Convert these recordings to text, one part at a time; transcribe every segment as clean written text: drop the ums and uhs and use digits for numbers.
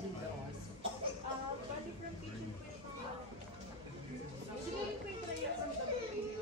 Bali from kitchen po yung mga... Siguro po yung try from the beginning.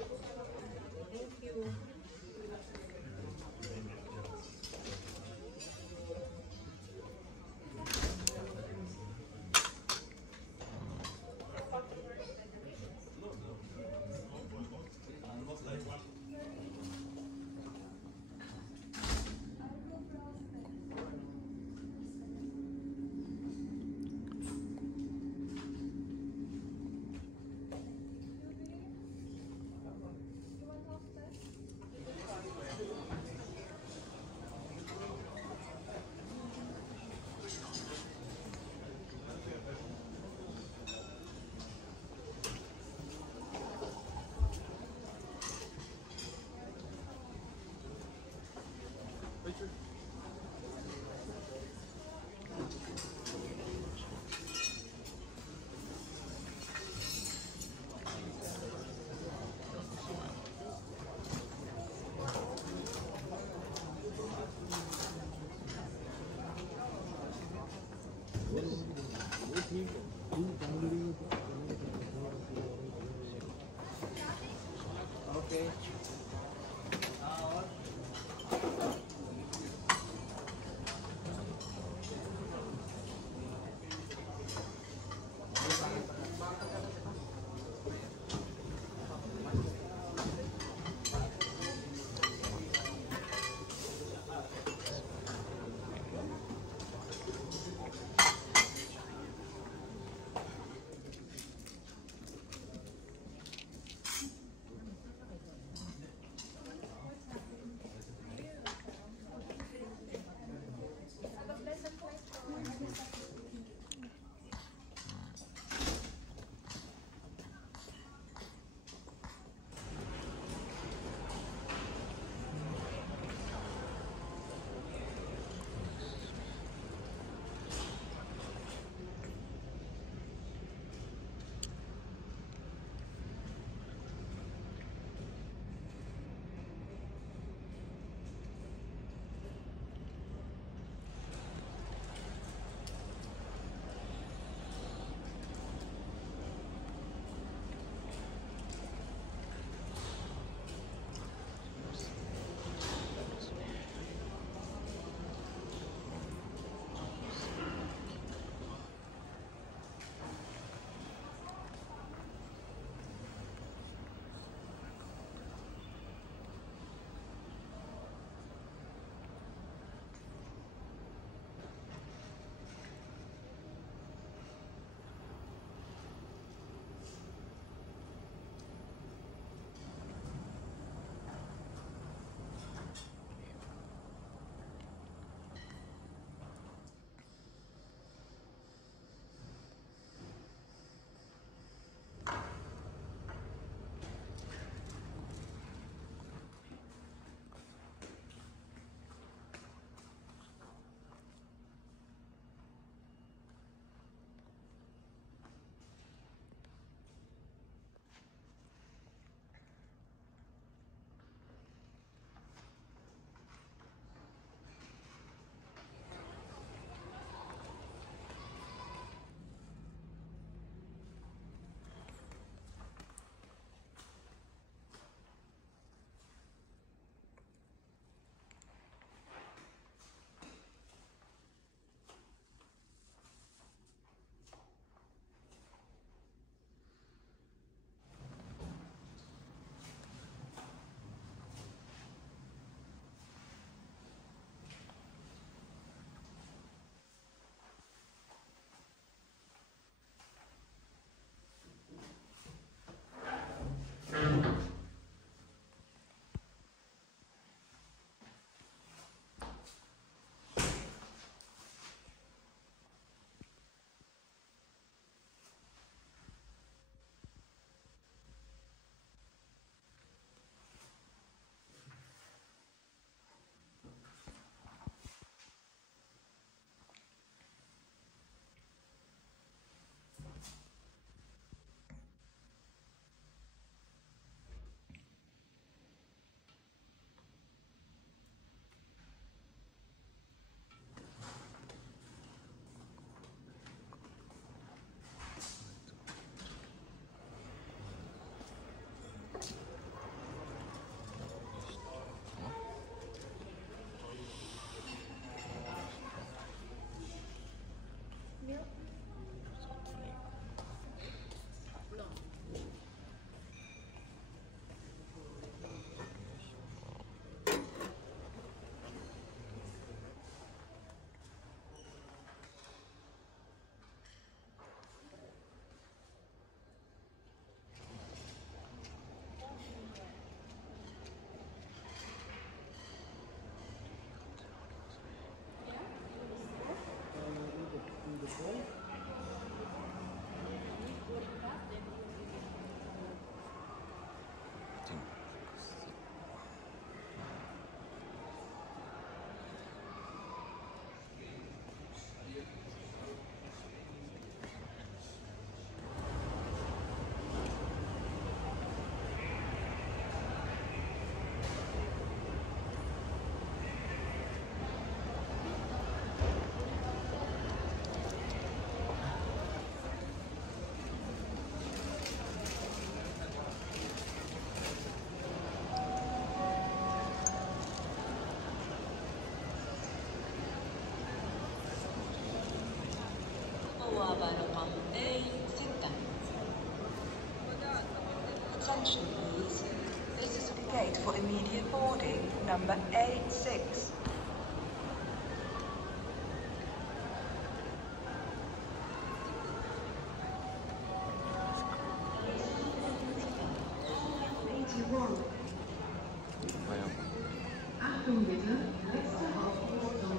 Thank you. Okay. number A6. Achtung bitte, letzter Aufruf zum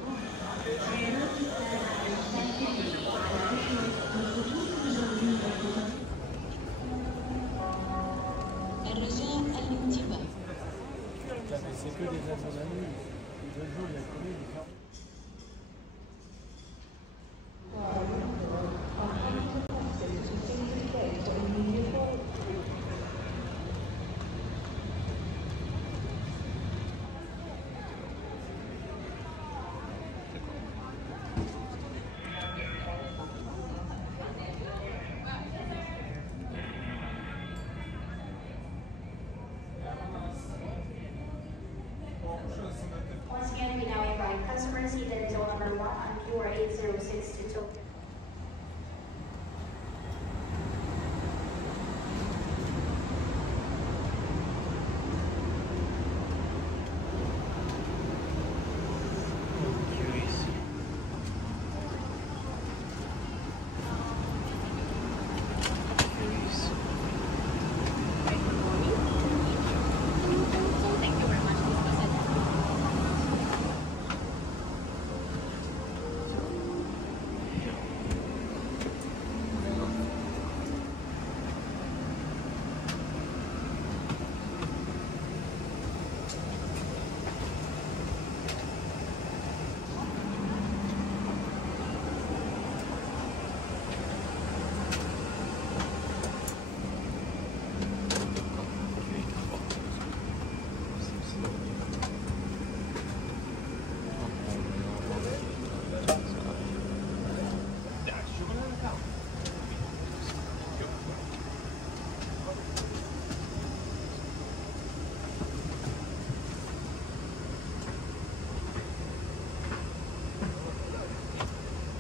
C'est que des adrénalines. Ils veulent jouer, il y a que des différents. Once again, we now invite customers seated in zone number 1 on QR 806 to Tokyo.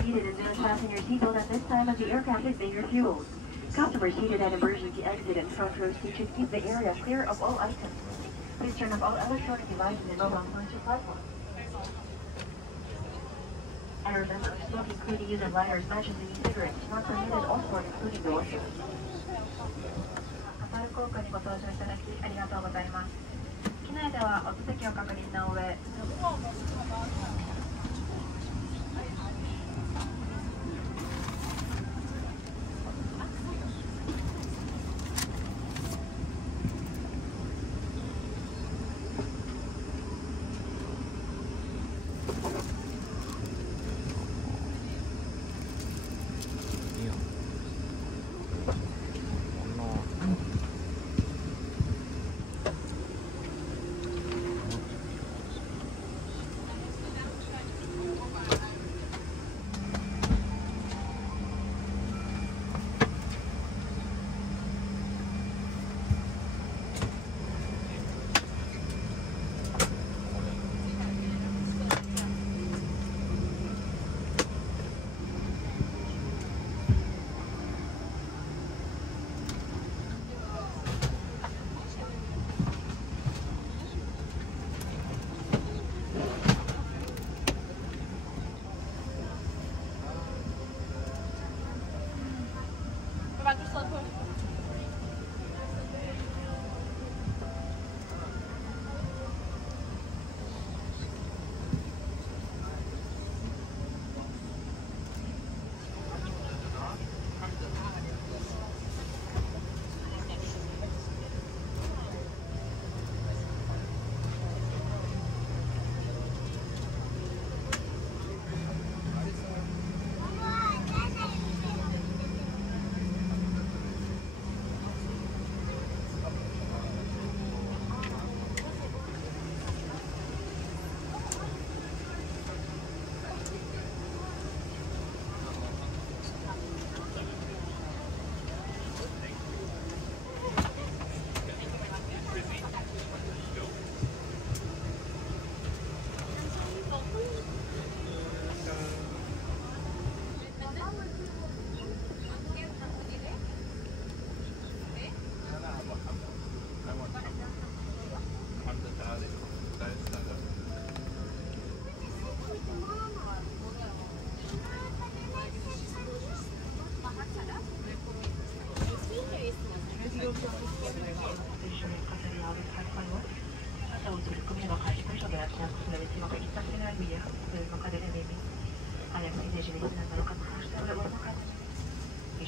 Seated and do not fasten your seatbelt at this time as the aircraft is being refueled. Customers seated at emergency exit and front row seats should keep the area clear of all items. Please turn off all electronic devices and mobile phones to platform. And remember, smoking, including use of lighters, matches, and e-cigarettes is not permitted on board, including the washroom. カタール航空にご搭乗いただきありがとうございます。機内ではお手席を確認の上、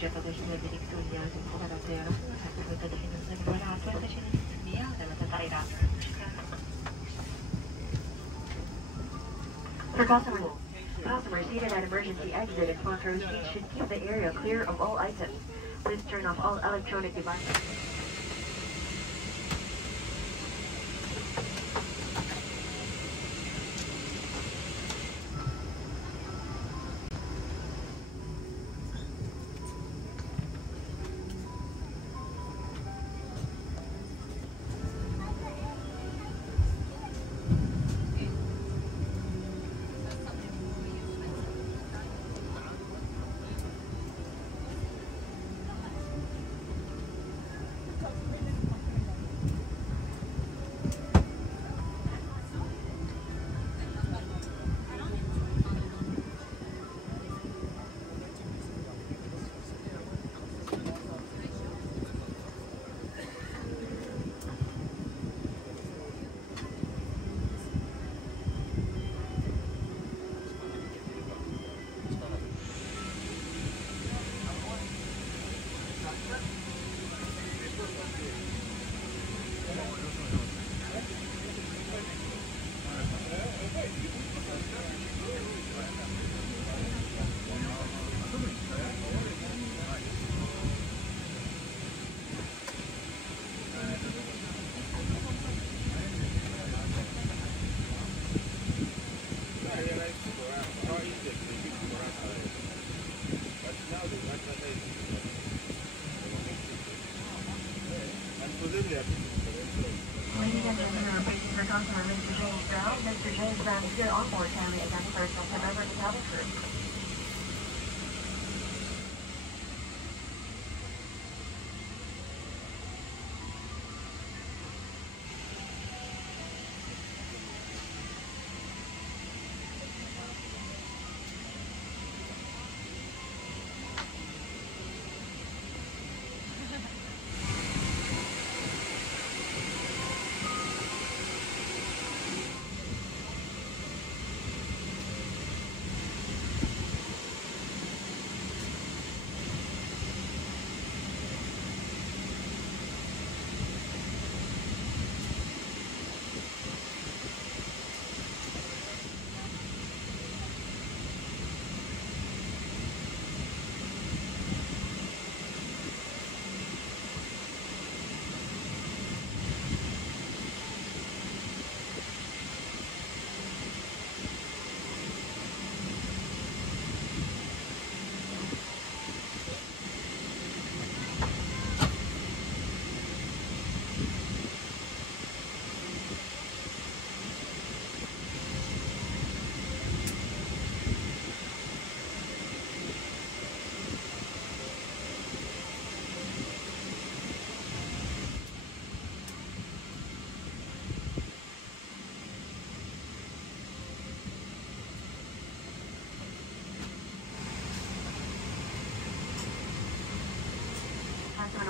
protegger il diritto di automobilismo For customers seated at emergency exit in front row seats should keep the area clear of all items. Please turn off all electronic devices. Ladies and gentlemen, repeating for customer Mr. James Brown. Mr. James Brown is here on board family against personal member of the cabin crew.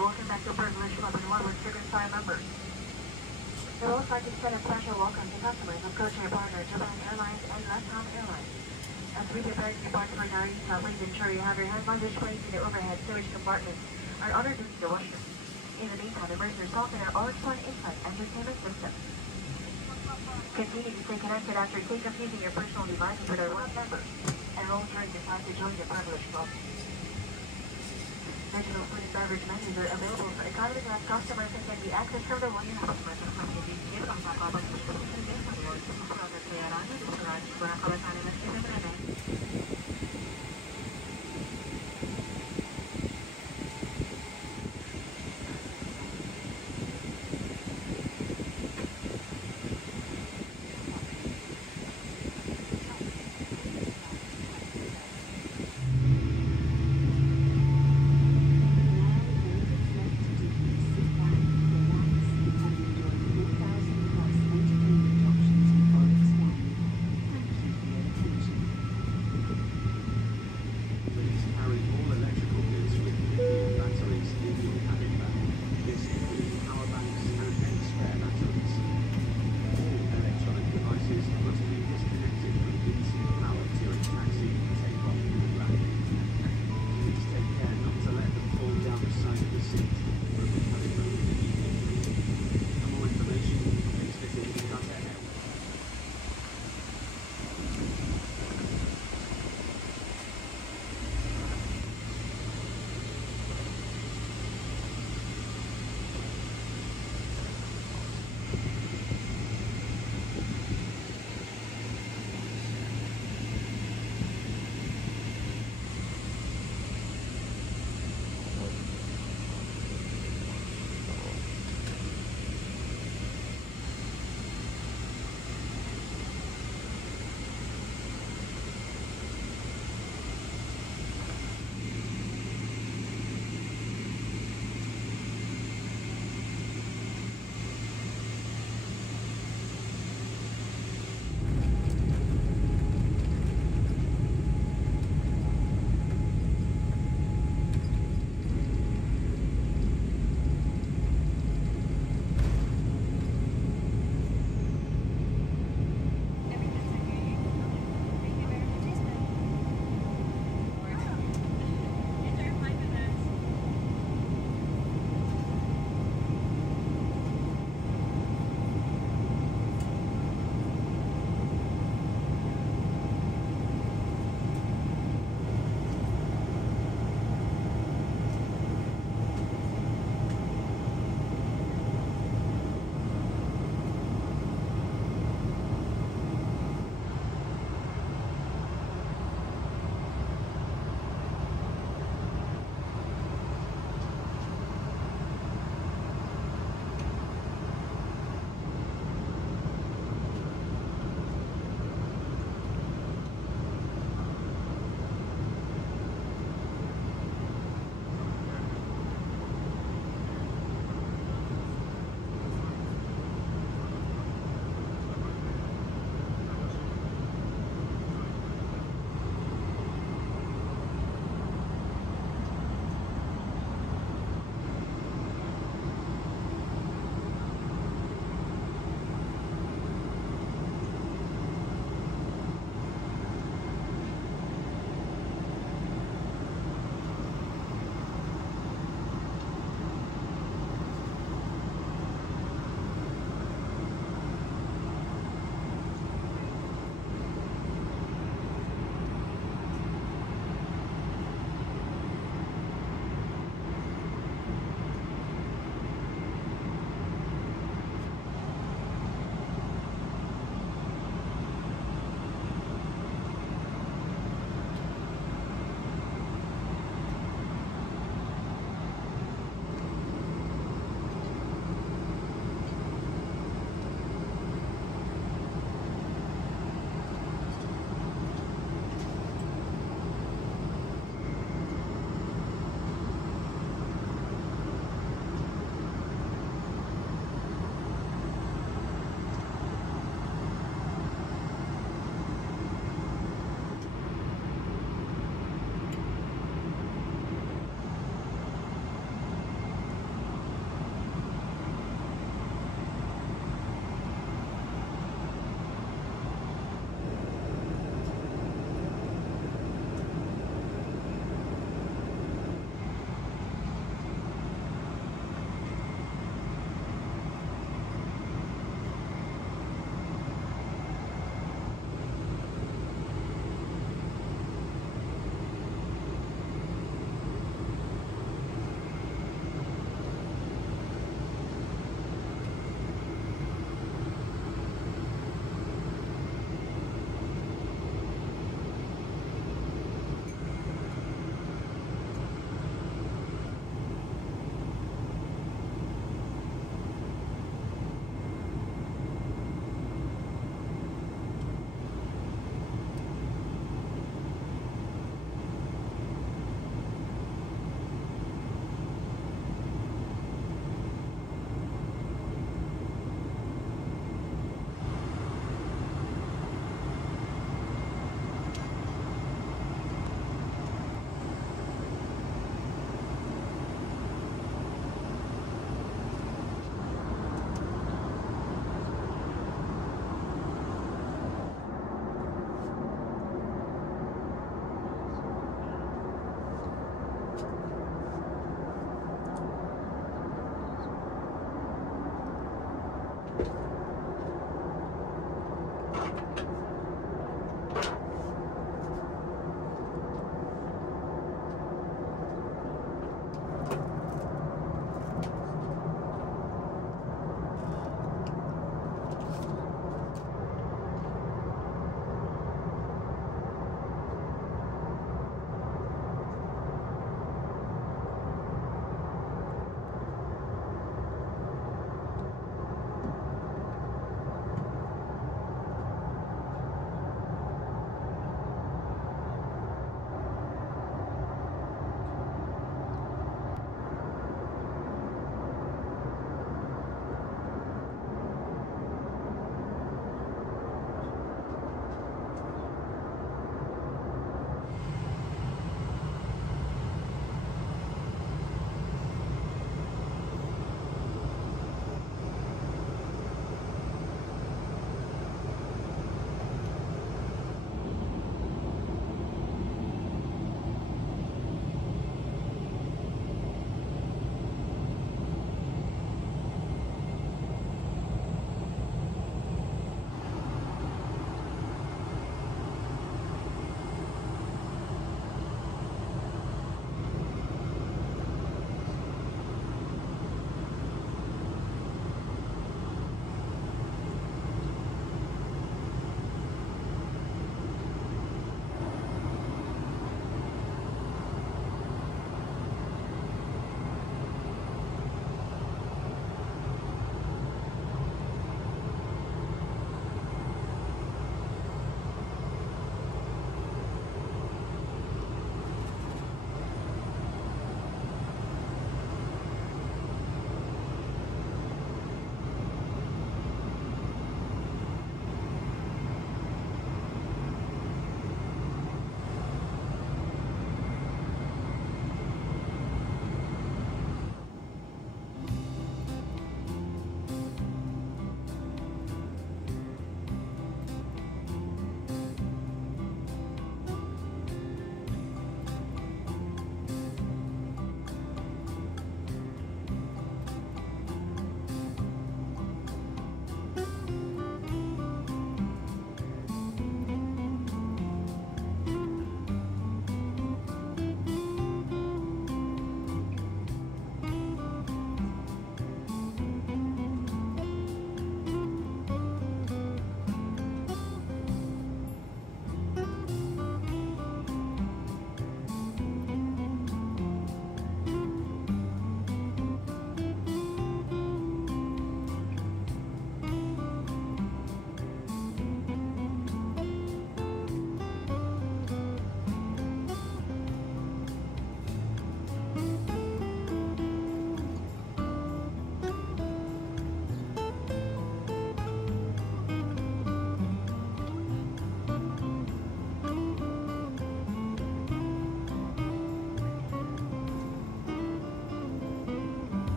Welcome back to Privilege Club and one with Chicken Fire members. We would also like to extend a special welcome to customers of codeshare partner Japan Airlines and LATAM Airlines. As we prepare to depart for Narita, please ensure you have your hand luggage placed in the overhead storage compartments or underneath the washroom. In the meantime, immerse yourself in our all-in-one inside entertainment system. Continue to stay connected after takeoff using your personal devices with our web members. Enroll during the time to join the Privilege Club. Regional food and beverage menus are available for economy class customers and can be accessed from the one-year commercial facilities here on Tacloban Distribution Center. Product Kayarani, Restaurant, Barakabasan, and Esquimate.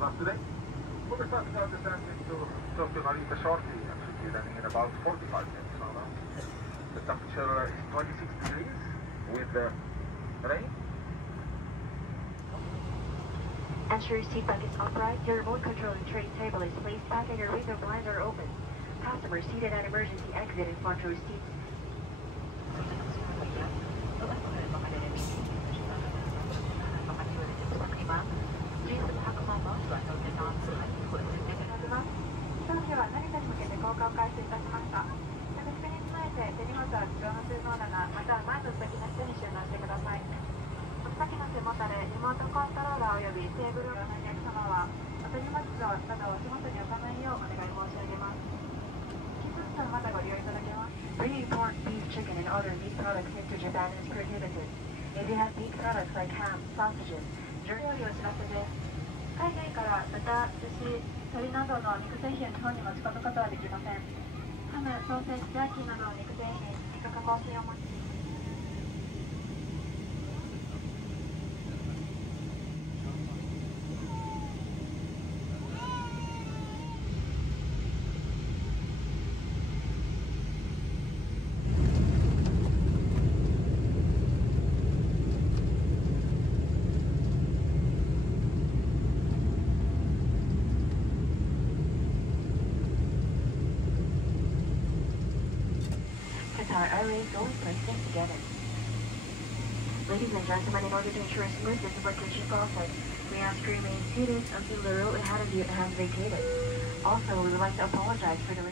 with us today. We'll be starting our descent into Tokyo Narita shortly and should be landing in about 45 minutes from now. The temperature is 26 degrees with rain. Ensure your seat back is upright. Your remote control and tray table is placed back and your window blinds are open. Passengers seated at emergency exit in front row seats. Bringing pork, beef, chicken, and other meat products into Japan is prohibited. If you have meat products like ham, sausages, jerky, 海外から豚、牛、鶏などの肉製品を日本に持ち込むことはできません。ハム、ソーセージ、ジャーキーなどの肉製品、肉加工品を持ち Qatar Airways always place things together. Ladies and gentlemen, in order to ensure a smooth disembarkation process, we ask you to remain seated until the row ahead of you has vacated. Also, we would like to apologize for the